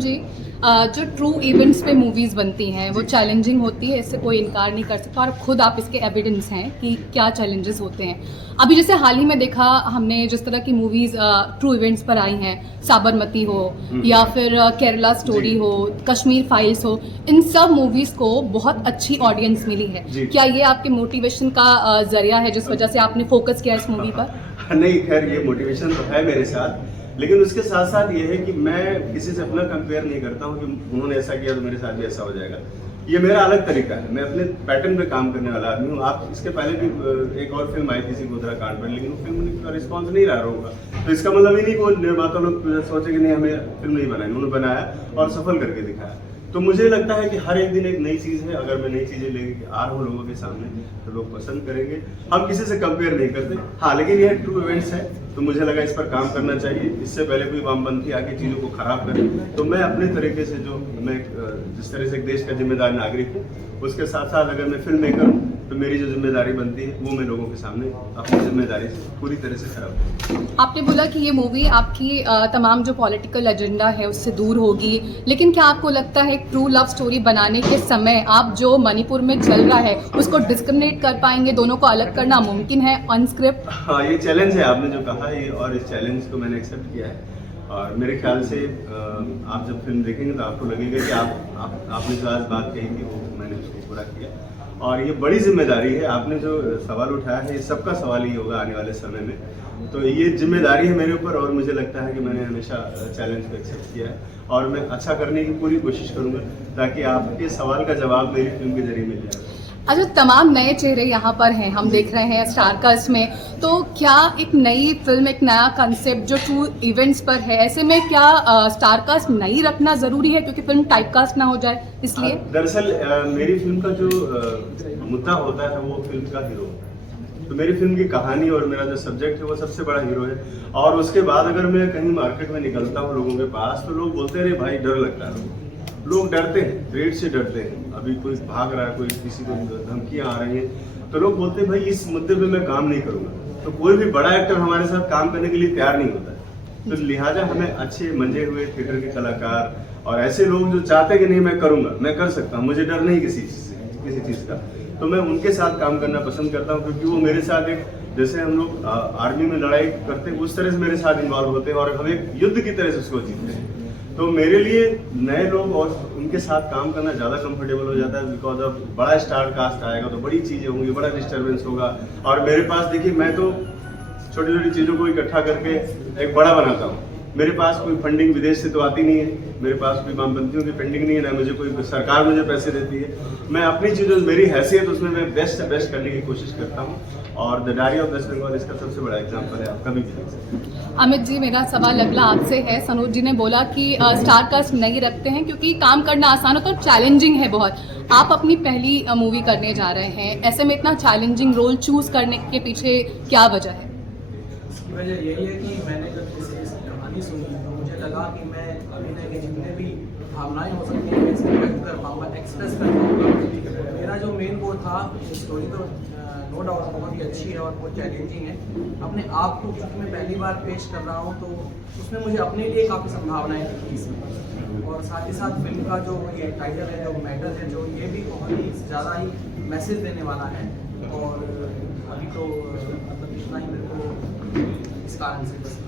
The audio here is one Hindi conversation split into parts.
जी, जो ट्रू इवेंट्स पे मूवीज़ बनती हैं वो चैलेंजिंग होती है, इससे कोई इनकार नहीं कर सकता और खुद आप इसके एविडेंस हैं कि क्या चैलेंजेस होते हैं। अभी जैसे हाल ही में देखा हमने जिस तरह की मूवीज़ ट्रू इवेंट्स पर आई हैं, साबरमती हो या फिर केरला स्टोरी हो, कश्मीर फाइल्स हो, इन सब मूवीज़ को बहुत अच्छी ऑडियंस मिली है। क्या ये आपके मोटिवेशन का जरिया है जिस वजह से आपने फोकस किया इस मूवी पर? नहीं, खैर ये मोटिवेशन तो है मेरे साथ, लेकिन उसके साथ साथ ये है कि मैं किसी से अपना कंपेयर नहीं करता हूँ कि उन्होंने ऐसा किया तो मेरे साथ भी ऐसा हो जाएगा। ये मेरा अलग तरीका है, मैं अपने पैटर्न पे काम करने वाला आदमी हूँ। आप इसके पहले भी एक और फिल्म आई थी गोधरा कांड पर, लेकिन वो फिल्म का रिस्पॉन्स नहीं रहा होगा, तो इसका मतलब ये नहीं कि वो निर्माता लोग सोचे कि नहीं हमें फिल्म नहीं बनाई, उन्होंने बनाया और सफल करके दिखाया। तो मुझे लगता है कि हर एक दिन एक नई चीज़ है। अगर मैं नई चीज़ें लेके आ रहा हूँ लोगों के सामने तो लोग पसंद करेंगे। हम किसी से कंपेयर नहीं करते, हाँ, लेकिन ये ट्रू इवेंट्स है तो मुझे लगा इस पर काम करना चाहिए। इससे पहले कोई वामपंथी आके चीज़ों को खराब करे तो मैं अपने तरीके से मैं जिस तरह से एक देश का जिम्मेदार नागरिक हूँ, उसके साथ साथ अगर मैं फिल्म मेकर हूँ तो मेरी जो जिम्मेदारी बनती है वो मैं लोगों के सामने अपनी जिम्मेदारी से पूरी तरह से खराब करूँ। आपने बोला कि ये मूवी आपकी तमाम जो पॉलिटिकल एजेंडा है उससे दूर होगी, लेकिन क्या आपको लगता है ट्रू लव स्टोरी बनाने के समय आप जो मणिपुर में चल रहा है उसको डिस्क्रिमिनेट कर पाएंगे, दोनों को अलग करना मुमकिन है ऑन स्क्रिप्ट? हाँ, ये चैलेंज है आपने जो कहा ये, और इस चैलेंज को मैंने एक्सेप्ट किया है। और मेरे ख्याल से आप जब फिल्म देखेंगे तो आपको लगेगा कि आपने जो आज बात कही थी वो मैंने उसको पूरा किया। और ये बड़ी जिम्मेदारी है, आपने जो सवाल उठाया है ये सबका सवाल ही होगा आने वाले समय में। तो ये जिम्मेदारी है मेरे ऊपर और मुझे लगता है कि मैंने हमेशा चैलेंज को एक्सेप्ट किया है और मैं अच्छा करने की पूरी कोशिश करूँगा ताकि आपके सवाल का जवाब मेरी फिल्म के जरिए मिल जाए। अच्छा, तमाम नए चेहरे यहाँ पर हैं, हम देख रहे हैं स्टारकास्ट में, तो क्या एक नई फिल्म, एक नया कंसेप्ट जो ट्रू इवेंट्स पर है, ऐसे में क्या स्टारकास्ट नई रखना ज़रूरी है क्योंकि फिल्म टाइपकास्ट ना हो जाए इसलिए? दरअसल मेरी फिल्म का जो मुद्दा होता है वो फिल्म का हीरो होता है। तो मेरी फिल्म की कहानी और मेरा जो सब्जेक्ट है वो सबसे बड़ा हीरो है। और उसके बाद अगर मैं कहीं मार्केट में निकलता हूँ लोगों के पास तो लोग बोलते हैं भाई डर लगता है, लोग डरते हैं, रेड से डरते हैं। अभी कोई भाग रहा है, कोई किसी को धमकियां आ रही हैं तो लोग बोलते हैं भाई इस मुद्दे पे मैं काम नहीं करूंगा। तो कोई भी बड़ा एक्टर हमारे साथ काम करने के लिए तैयार नहीं होता है। तो लिहाजा हमें अच्छे मंजे हुए थिएटर के कलाकार और ऐसे लोग जो चाहते हैं कि नहीं मैं करूंगा, मैं कर सकता हूँ, मुझे डर नहीं किसी चीज़ का, तो मैं उनके साथ काम करना पसंद करता हूँ क्योंकि वो मेरे साथ एक जैसे हम लोग आर्मी में लड़ाई करते हैं उस तरह से मेरे साथ इन्वॉल्व होते हैं और हम एक युद्ध की तरह से उसको जीतते हैं। तो मेरे लिए नए लोग और उनके साथ काम करना ज़्यादा कंफर्टेबल हो जाता है बिकॉज अब बड़ा स्टार कास्ट आएगा तो बड़ी चीज़ें होंगी, बड़ा डिस्टर्बेंस होगा। और मेरे पास देखिए मैं तो छोटी छोटी चीज़ों को इकट्ठा करके एक बड़ा बनाता हूँ। मेरे पास कोई फंडिंग विदेश से तो आती नहीं है, मेरे पास कोई वामपंथियों की फंडिंग नहीं है, ना मुझे कोई सरकार मुझे पैसे देती है। मैं अपनी चीज़ों मेरी हैसियत उसमें मैं बेस्ट से बेस्ट करने की कोशिश करता हूँ और the diary of West Bengal इसका सबसे बड़ा एग्जाम्पल है, आप कभी भी देख सकते हैं। अमित जी, मेरा सवाल अगला आपसे है। सनोज जी ने बोला कि स्टारकास्ट नहीं रखते हैं क्योंकि काम करना आसान होता है और चैलेंजिंग है बहुत। आप अपनी पहली मूवी करने जा रहे हैं, ऐसे में इतना चैलेंजिंग रोल चूज करने के पीछे क्या वजह है? इसकी वजह यही है कि मैंने जब इस कहानी सुनी तो मुझे लगा कि मैं अभिनय के जितने भी भावनाएं हो सकती हैं मैं व्यक्त कर पाऊँगा, एक्सप्रेस कर पाऊँगा। मेरा जो मेन वो था, स्टोरी तो नो डाउट बहुत ही अच्छी है और बहुत चैलेंजिंग है। अपने आप को क्योंकि मैं पहली बार पेश कर रहा हूँ तो उसमें मुझे अपने लिए काफ़ी संभावनाएं दिखी इसमें। और साथ ही साथ फिल्म का जो ये टाइटल है, जो मैटर है, जो ये भी बहुत ही ज़्यादा ही मैसेज देने वाला है। और अभी तो मतलब इतना ही मेरे को इस कारण से बस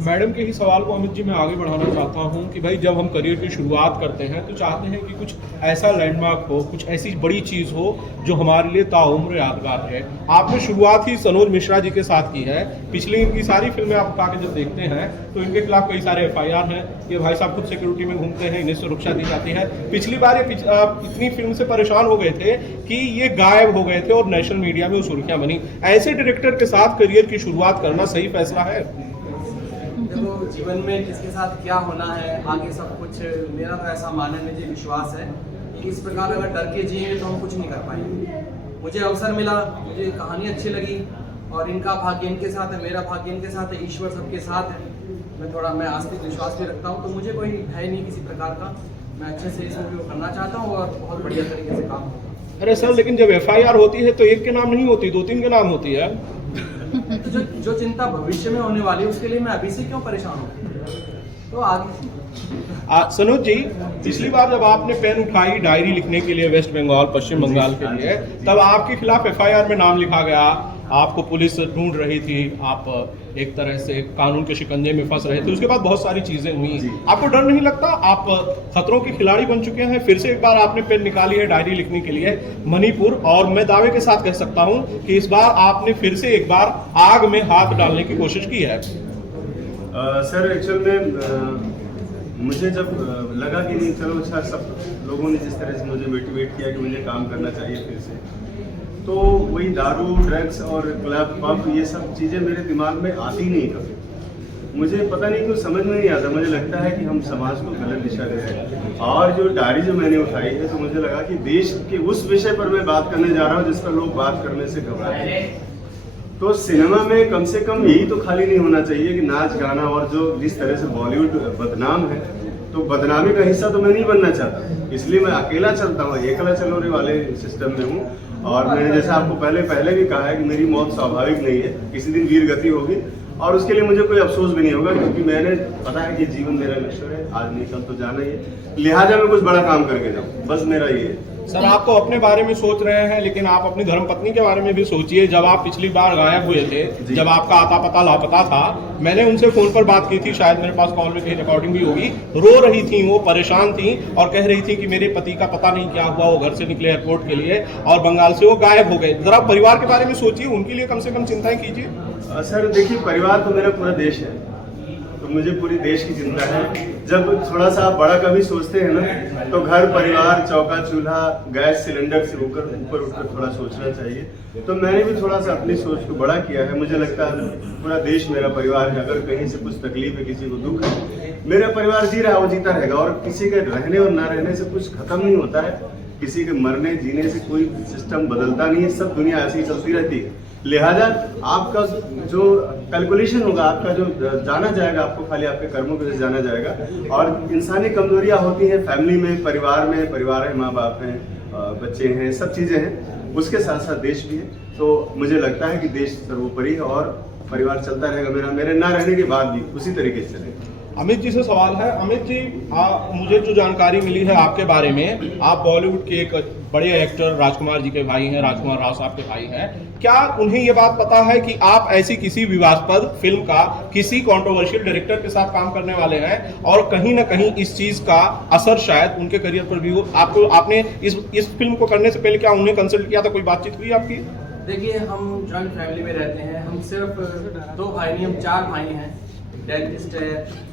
मैडम के ही सवाल को अमित जी मैं आगे बढ़ाना चाहता हूं कि भाई जब हम करियर की शुरुआत करते हैं तो चाहते हैं कि कुछ ऐसा लैंडमार्क हो, कुछ ऐसी बड़ी चीज़ हो जो हमारे लिए ताउम्र यादगार है। आपने शुरुआत ही सनोज मिश्रा जी के साथ की है। पिछली इनकी सारी फिल्में आप उठा के जब देखते हैं तो इनके खिलाफ कई सारे FIR हैं। ये भाई साहब खुद सिक्योरिटी में घूमते हैं, इन्हें सुरक्षा दी जाती है। पिछली बार ये इतनी फिल्म से परेशान हो गए थे कि ये गायब हो गए थे और नेशनल मीडिया में वो सुर्खियाँ बनी। ऐसे डायरेक्टर के साथ करियर की शुरुआत करना सही फैसला है? देखो, जीवन में किसके साथ क्या होना है आगे सब कुछ, मेरा तो ऐसा मानना है, मुझे विश्वास है कि इस प्रकार अगर डर के जिएंगे तो हम कुछ नहीं कर पाएंगे। मुझे अवसर मिला, मुझे कहानी अच्छी लगी और इनका भाग्य इनके साथ है, मेरा भाग्य इनके साथ है, ईश्वर सबके साथ है। मैं आस्तिक विश्वास भी रखता हूँ तो मुझे कोई भय नहीं किसी प्रकार का। मैं अच्छे से इस मूवी को करना चाहता हूँ और बहुत बढ़िया तरीके से काम होगा। अरे सर, लेकिन जब FIR होती है तो एक के नाम नहीं होती, 2-3 के नाम होती है। तो जो चिंता भविष्य में होने वाली है उसके लिए मैं अभी से क्यों परेशान हूँ? तो आगे सनोज जी, पिछली बार जब आपने पेन उठाई डायरी लिखने के लिए वेस्ट बंगाल पश्चिम बंगाल के लिए, तब आपके खिलाफ एफआईआर में नाम लिखा गया, आपको पुलिस ढूंढ रही थी, आप एक तरह से कानून के शिकंजे में फंस रहे थे, उसके बाद बहुत सारी चीजें हुई। आपको डर नहीं लगता? आप खतरों के खिलाड़ी बन चुके हैं, फिर से एक बार आपने पेन निकाली है डायरी लिखने के लिए मणिपुर, और मैं दावे के साथ कह सकता हूं कि इस बार आपने फिर से एक बार आग में हाथ डालने की कोशिश की है। सर एक्चुअल में मुझे जब लगा कि नहीं चलो अच्छा, सब लोगों ने जिस तरह से मुझे मोटिवेट किया कि मुझे काम करना चाहिए फिर से, तो वही दारू, ड्रग्स और क्लब पब ये सब चीज़ें मेरे दिमाग में आती नहीं कभी। मुझे पता नहीं क्यों समझ में नहीं आता, मुझे लगता है कि हम समाज को गलत दिशा दे रहे हैं। और जो डायरी जो मैंने उठाई है, तो मुझे लगा कि देश के उस विषय पर मैं बात करने जा रहा हूँ जिस पर लोग बात करने से घबराते हैं। तो सिनेमा में कम से कम यही तो खाली नहीं होना चाहिए कि नाच गाना, और जो जिस तरह से बॉलीवुड बदनाम है, तो बदनामी का हिस्सा तो मैं नहीं बनना चाहता, इसलिए मैं अकेला चलता हूँ, अकेला चलने वाले सिस्टम में हूँ। और मैंने जैसा आपको पहले भी कहा है कि मेरी मौत स्वाभाविक नहीं है, किसी दिन वीर गति होगी, और उसके लिए मुझे कोई अफसोस भी नहीं होगा, क्योंकि मैंने पता है कि जीवन मेरा लक्ष्य है, आज नहीं कल तो जाना ही है, लिहाजा मैं कुछ बड़ा काम करके जाऊँ, बस मेरा ये है। सर, आप तो अपने बारे में सोच रहे हैं, लेकिन आप अपनी धर्मपत्नी के बारे में भी सोचिए। जब आप पिछली बार गायब हुए थे, जब आपका आता पता लापता था, मैंने उनसे फोन पर बात की थी, शायद मेरे पास कॉल में कहीं रिकॉर्डिंग भी होगी, रो रही थी वो, परेशान थी और कह रही थी कि मेरे पति का पता नहीं क्या हुआ, वो घर से निकले एयरपोर्ट के लिए और बंगाल से वो गायब हो गए। जरा परिवार के बारे में सोचिए, उनके लिए कम से कम चिंताएं कीजिए। सर देखिए, परिवार तो मेरा पूरा देश है, तो मुझे पूरी देश की चिंता है। जब थोड़ा सा आप बड़ा कभी सोचते हैं ना, तो घर परिवार, चौका चूल्हा, गैस सिलेंडर से ऊपर उठकर थोड़ा सोचना चाहिए। तो मैंने भी थोड़ा सा अपनी सोच को बड़ा किया है। मुझे लगता है पूरा देश मेरा परिवार है, अगर कहीं से कुछ तकलीफ है, किसी को दुख है, मेरा परिवार जी रहा है, वो जीता रहेगा। और किसी के रहने और ना रहने से कुछ खत्म नहीं होता है, किसी के मरने जीने से कोई सिस्टम बदलता नहीं है, सब दुनिया ऐसी ही चलती रहती है। लिहाजा आपका जो कैलकुलेशन होगा, आपका जो जाना जाएगा, आपको खाली आपके कर्मों की वजह से जाना जाएगा। और इंसानी कमजोरियां होती हैं फैमिली में, परिवार है, माँ बाप हैं, बच्चे हैं, सब चीज़ें हैं, उसके साथ साथ देश भी है। तो मुझे लगता है कि देश सर्वोपरि है और परिवार चलता रहेगा मेरे ना रहने के बाद भी उसी तरीके से चलेगा। अमित जी से सवाल है। अमित जी, मुझे जो जानकारी मिली है आपके बारे में, आप बॉलीवुड के एक बड़े एक्टर राजकुमार जी के भाई हैं, राजकुमार राव साहब के भाई हैं। क्या उन्हें ये बात पता है कि आप ऐसी किसी विवादास्पद फिल्म का किसी कंट्रोवर्शियल डायरेक्टर के साथ काम करने वाले हैं, और कहीं ना कहीं इस चीज का असर शायद उनके करियर पर भी हो? आपने इस फिल्म को करने से पहले क्या उन्हें कंसल्ट किया था, कोई बातचीत हुई आपकी? देखिए, हम जॉइंट फैमिली में रहते हैं, हम सिर्फ 2 भाई नहीं, हम 4 भाई हैं। डेंटिस्ट है,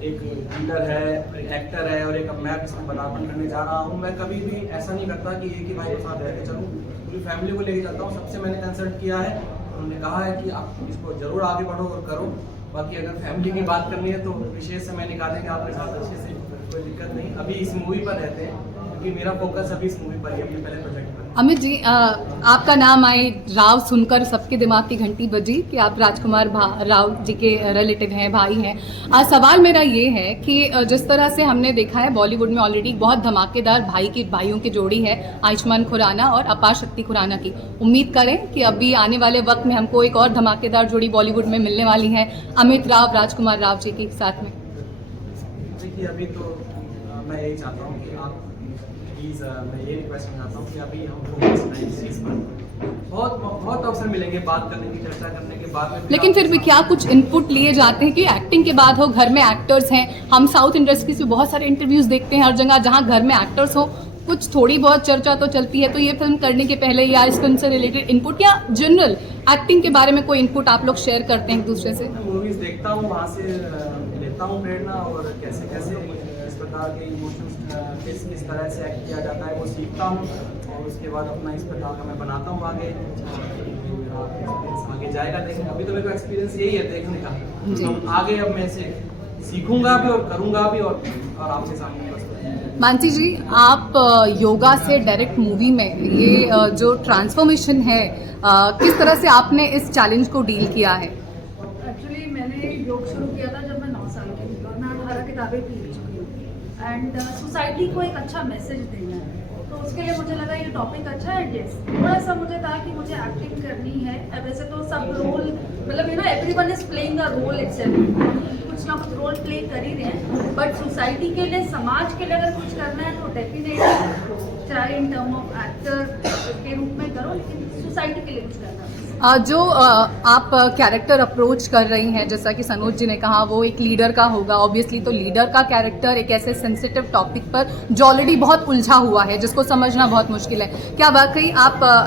एक लीडर है, एक एक्टर है, और एक मैं इसमें पदार्पण करने जा रहा हूँ। मैं कभी भी ऐसा नहीं करता कि एक ही भाई के साथ रहकर चलूँ, पूरी फैमिली को लेके चलता हूँ। सबसे मैंने कंसल्ट किया है, उन्होंने कहा है कि आप इसको जरूर आगे बढ़ो और करो। बाकी अगर फैमिली की बात करनी है तो विशेष से मैं निकालेंगे आपके साथ अच्छे से, कोई दिक्कत नहीं। अभी इस मूवी पर रहते हैं, क्योंकि मेरा फोकस अभी इस मूवी पर है, अपने पहले प्रोजेक्ट पर। अमित जी, आपका नाम आए राव सुनकर सबके दिमाग की घंटी बजी कि आप राजकुमार राव जी के रिलेटिव हैं, भाई हैं। सवाल मेरा ये है कि जिस तरह से हमने देखा है बॉलीवुड में ऑलरेडी बहुत धमाकेदार भाइयों की जोड़ी है, आयुष्मान खुराना और अपार शक्ति खुराना की। उम्मीद करें कि अभी आने वाले वक्त में हमको एक और धमाकेदार जोड़ी बॉलीवुड में मिलने वाली है, अमित राव, राजकुमार राव जी के साथ में। देखिए, अभी तो मैं यही चाहता हूँ कि आप प्लीज़, मैं ये रिक्वेस्ट चाहता हूँ कि अभी हम फोकस करें इस चीज़ पर। बहुत अवसर मिलेंगे बात करने की, चर्चा करने के बाद में। लेकिन फिर भी क्या कुछ इनपुट लिए जाते हैं कि एक्टिंग के बाद हो, घर में एक्टर्स हैं, हम साउथ इंडस्ट्रीज में बहुत सारे इंटरव्यूज देखते हैं हर जगह, जहाँ घर में एक्टर्स हो कुछ थोड़ी बहुत चर्चा तो चलती है। तो ये फिल्म करने के पहले या इस फिल्म से रिलेटेड इनपुट या जनरल एक्टिंग के बारे में कोई इनपुट आप लोग शेयर करते हैं एक दूसरे से? मूवीज़ देखता हूँ, वहाँ से लेता हूँ प्रेरणा, और कैसे कैसे इस प्रकार के इमोशंस किस तरह से एक्ट किया जाता है वो सीखता हूँ, और उसके बाद अपना इस प्रकार का मैं बनाता हूँ आगे जाएगा। देखने अभी तो मेरे को एक्सपीरियंस यही है देखने का, तो आगे अब मैं इसे सीखूंगा भी और करूँगा भी, और आपके सामने। मानसी जी, आप योगा से डायरेक्ट मूवी में ये जो ट्रांसफॉर्मेशन है, किस तरह से आपने इस चैलेंज को डील किया है? एक्चुअली मैंने योग शुरू किया था जब मैं 9 साल की थी, और मैं 18 किताबें पढ़ चुकी हूँ। एंड सोसाइटी को एक अच्छा मैसेज देना है, तो उसके लिए मुझे लगा ये टॉपिक अच्छा है। यस, थोड़ा सा मुझे था कि मुझे एक्टिंग करनी है। वैसे तो सब रोल, मतलब everyone is playing a role itself, कुछ ना कुछ रोल प्ले कर ही रहे हैं, बट सोसाइटी के लिए, समाज के लिए अगर कुछ करना है तो डेफिनेटली चाहे इन टर्म ऑफ एक्टर के रूप में करो, लेकिन सोसाइटी के लिए कुछ करना है। जो आप कैरेक्टर अप्रोच कर रही हैं, जैसा कि सनोज जी ने कहा, वो एक लीडर का होगा ऑब्वियसली, तो लीडर का कैरेक्टर एक ऐसे सेंसिटिव टॉपिक पर जो ऑलरेडी बहुत उलझा हुआ है, जिसको समझना बहुत मुश्किल है, क्या वाकई आप